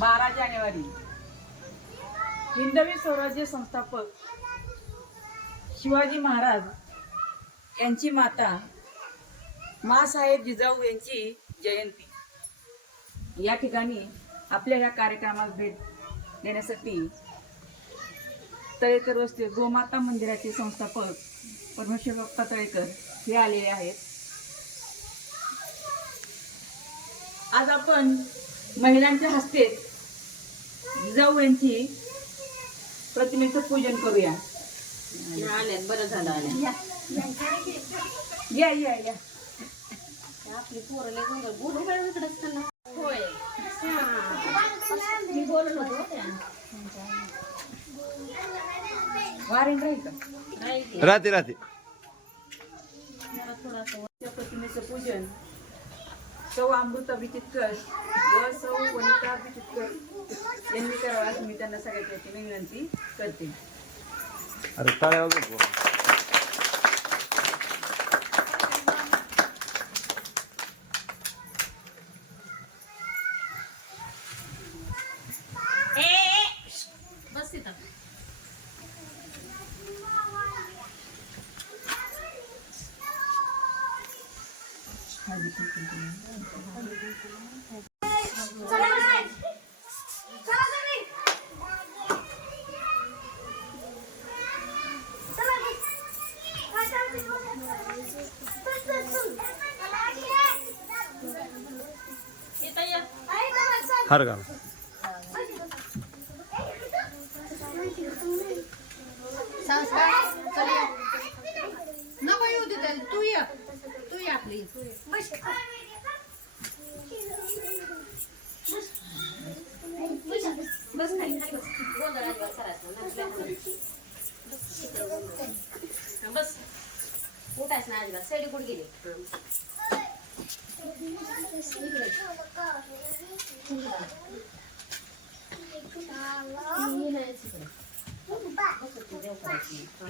12 जानेवारी हिंदवी स्वराज्य संस्थापक शिवाजी महाराज यांची माता माँसाहेब जिजाऊ यांची जयंती। या ठिकाणी आपल्या या कार्यक्रमास भेट देण्यासाठी तळेकर वस्ती गोमाता मंदिराचे संस्थापक परमेश्वर बाप्पा तळेकर हे आलेले आहेत। आज आपण महिलांच्या हस्ते जिजाऊ यांची प्रतिमेचं पूजन करूया। आल्यात बरं झालं आल्या या या या आपली पोरं लय गोंधळ बोलू वेळ इकडे असताना होय मी बोलत होतो वारेन राहील का राहते राहते त्या प्रतिमेचं पूजन सौ अमृता बिचितकर व सौ वनिता बिचितकर यांनी करावं असं मी त्यांना सगळ्यात वतीने विनंती करते। अरे टाळ्या वाजव. बस तिथं हार घाल. नको येऊ दे त्याला तू ये आपली बस बस उठायच ना अजिबात सेडी कुठे गेली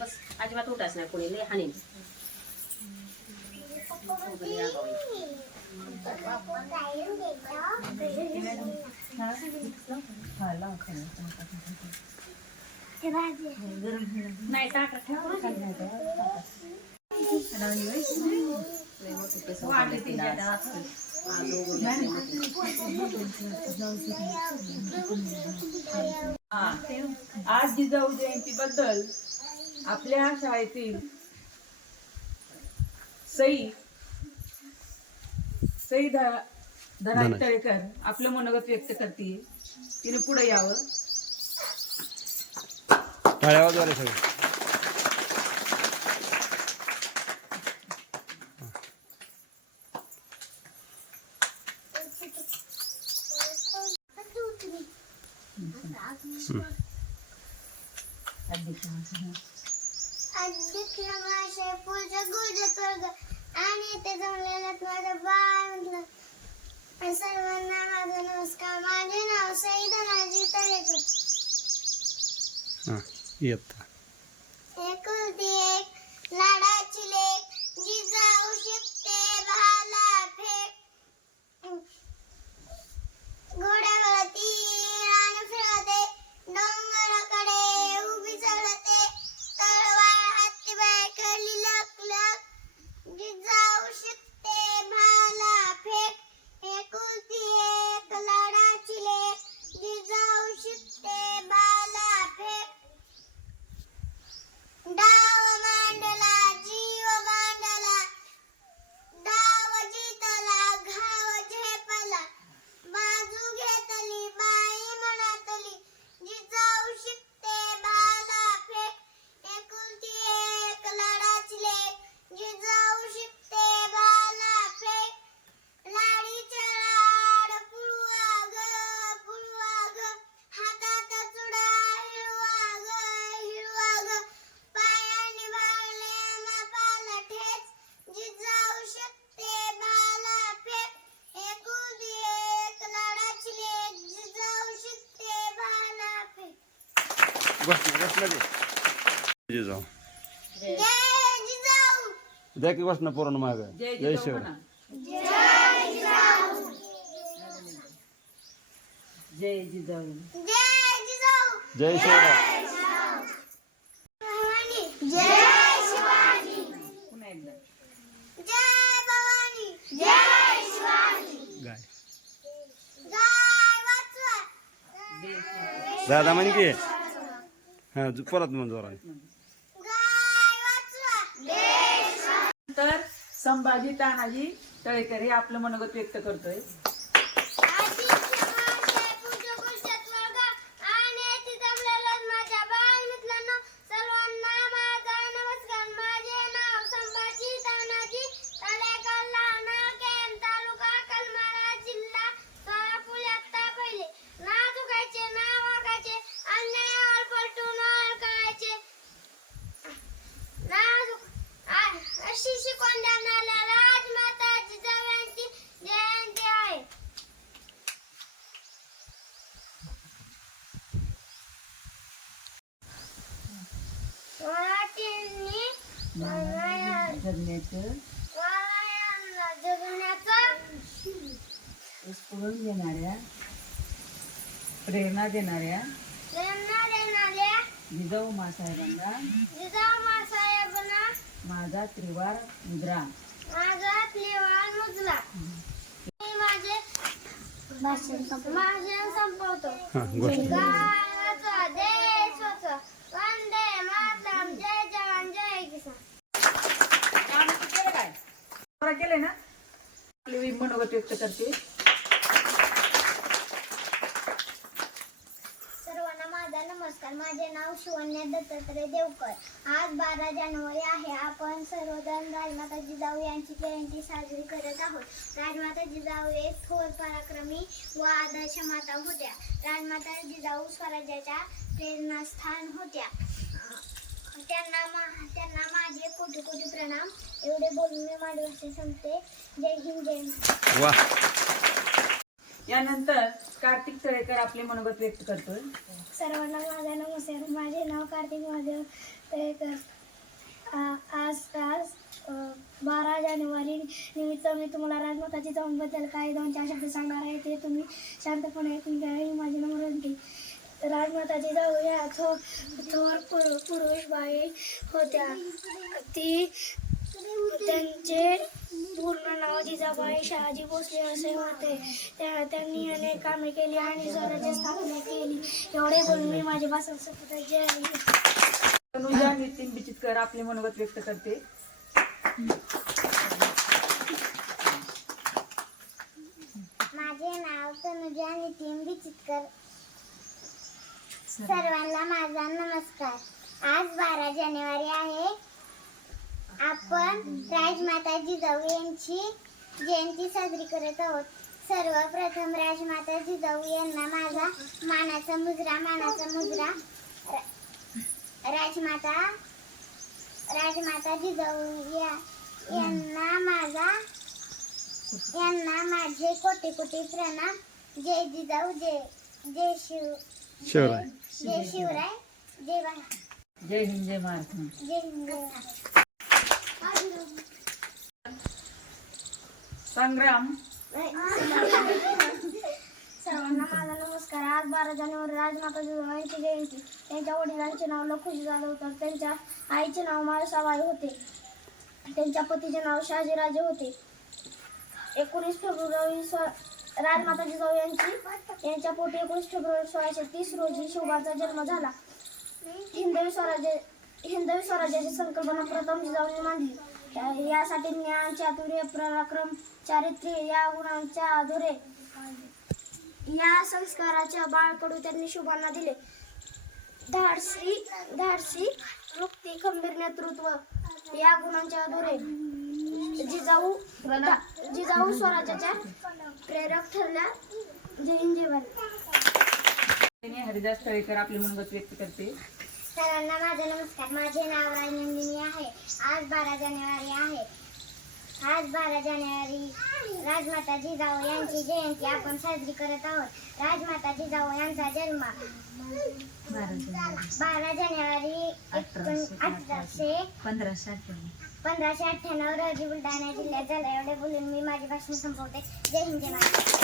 बस अजिबात उठायच नाही कोणी लय हानी नाही टाका आज जिजाऊ जयंती बद्दल आपल्या शाळेतील सई धनाई तळेकर आपलं मनोगत व्यक्त करते। तिने पुढे यावं. टाळ्या वाजवा रे सगळे. आणि ते जमलेलं माझं बाय म्हटलं सर्वांना माझा नमस्कार। माझे नाव सई धनाजी तळेकर। एकुलती एक लाडाची लेक जिजाऊ शिकते भाला फेक घोड्यावरती रान फिरवते डोंगराकडे उभी चढते तलवार हाती बाय करली लक लक जिजाऊ शिकते भाला फेक एकुलती एक लाडाची लेक जिजाऊ शिकते भाला फेक डाव मांडला जीव मांडला डाव जितला घाव झेपला बाजू घेतली बाई म्हणातली जिजाऊ शिकते भाला फेक एकुलती एक लाडाची लेक जिजाऊ शिकते भाला फेक लाडीच्या लाड पुळवा ग हातात चुडा हिरवा ग पायाने भाळले मापाला ठेच जिजाऊ शिकते भाला फेक एकुलती एक लाडाची लेक जिजाऊ शिकते भाला फेक। घोषणा दे जिजाऊ. जय जिजाऊ द्या की घोषणा पूर्ण माग. जय जय जिजाऊ शिव. म्हणा. जय जिजाऊ जय जिजाऊ. जय जिजाऊ. जय शिवराय. भवानी. जय शिवाजी. पुन्हा एकदा. जय भवानी. जय शिवाजी. गाय गाय वाचवा. दादा म्हणे की हा परत मग जोराने. गाय वाचवा. तर संभाजी तानाजी तळेकर हे आपलं मनोगत व्यक्त करतोय. स्फुरण देणाऱ्या प्रेरणा देणाऱ्या जिजाऊ मासाहेबांना माझा त्रिवार मुद्रा. भाषण संपवतो. हा गोष्ट. वंदे मातरम. जय जवान जय किसान. काय केले ना आपले मनोगत व्यक्त करते. सर्वांना माझा नमस्कार. माझे नाव शिवण्या दत्तात्रय देवकर. आज 12 जानेवारी आहे. आपण सर्वजण राजमाता जिजाऊ यांची जयंती साजरी करत आहोत. राजमाता जिजाऊ एक थोर पराक्रमी व आदर्श माता होत्या. राजमाता जिजाऊ स्वराज्याच्या प्रेरणास्थान होत्या. त्यांना माझे कोटी कोटी प्रणाम. एवढे बोलून मी माझे वर्षे संपते. जय हिंद जय महाराष्ट्र. वा. यानंतर कार्तिक तळेकर आपले मनोगत व्यक्त करतोय. सर्वांना माझा नमस्कार. माझे नाव कार्तिक महादेव तळेकर. आज 12 जानेवारी निमित्त मी तुम्हाला राजमाता जिजाऊंबद्दल काही 2-4 शब्द सांगणार आहे. ते तुम्ही शांतपणे ऐकून घ्या. ही माझी विनंती. राजमाता जिजाऊ या थोर पुरुषबाई होत्या. त्यांचे पूर्ण नाव जिजाबाई शहाजी भोसले असे होते. त्यांनी अनेक कामे केली आणि स्वराज्य स्थापना केली. एवढे बोलून मी माझे भाषण संपवते. जय हिंद. तनुजा नितीन बिचितकर आपले मनोगत व्यक्त करते. माझे नाव तनुजा नितीन बिचितकर. सर्वांना माझा नमस्कार. आज 12 जानेवारी आहे. आपण राजमाता जिजाऊ यांची जयंती साजरी करत आहोत. सर्वप्रथम राजमाता जिजाऊ यांना माझा मानाचा मुजरा. राजमाता जिजाऊ यांना माझे कोटी कोटी प्रणाम. जय जिजाऊ. जय शिवराय. जय शिवराय. जय भारत. जय हिंद जय महाराष्ट्र. जय हिंद जय भारत. संग्राम. सर्वांना माझा नमस्कार. आज 12 जानेवारी राजमाता जिजाऊ यांची जयंती. त्यांच्या वडिलांचे नाव लखुजी जाधव होते. त्यांच्या आईचे नाव माळसाबाई होते. त्यांच्या पतीचे नाव शहाजीराजे होते. 19 फेब्रुवारी राजमाता जिजाऊ यांच्या पोटी 19 फेब्रुवारी 1630 रोजी शिवबाचा जन्म झाला. हिंदवी स्वराज्याची संकल्पना प्रथम जिजाऊंनी मांडली. यासाठी ज्ञान, चातुर्य, पराक्रम, चारित्र्य या गुणांच्या आधारे या संस्काराच्या बाळकडू त्यांनी शिवबांना दिले. धाडसी वृत्ती, खंबीर नेतृत्व या गुणांच्या आधारे जिजाऊ स्वराज्याच्या प्रेरक ठरल्या. जय हिंद जय भारत. हरिदास तळेकर आपले मनोगत व्यक्त करते. सर्वांना माझा नमस्कार. माझे नाव राजनंदिनी आहे. आज 12 जानेवारी आहे. आज 12 जानेवारी राजमाता जिजाऊ यांची जयंती आपण साजरी करत आहोत. राजमाता जिजाऊ यांचा जन्म 12 जानेवारी 1598 रोजी बुलढाणा जिल्ह्यात झाला. एवढे बोलून मी माझी भाषण संपवते. जय हिंद जय महाराष्ट्र.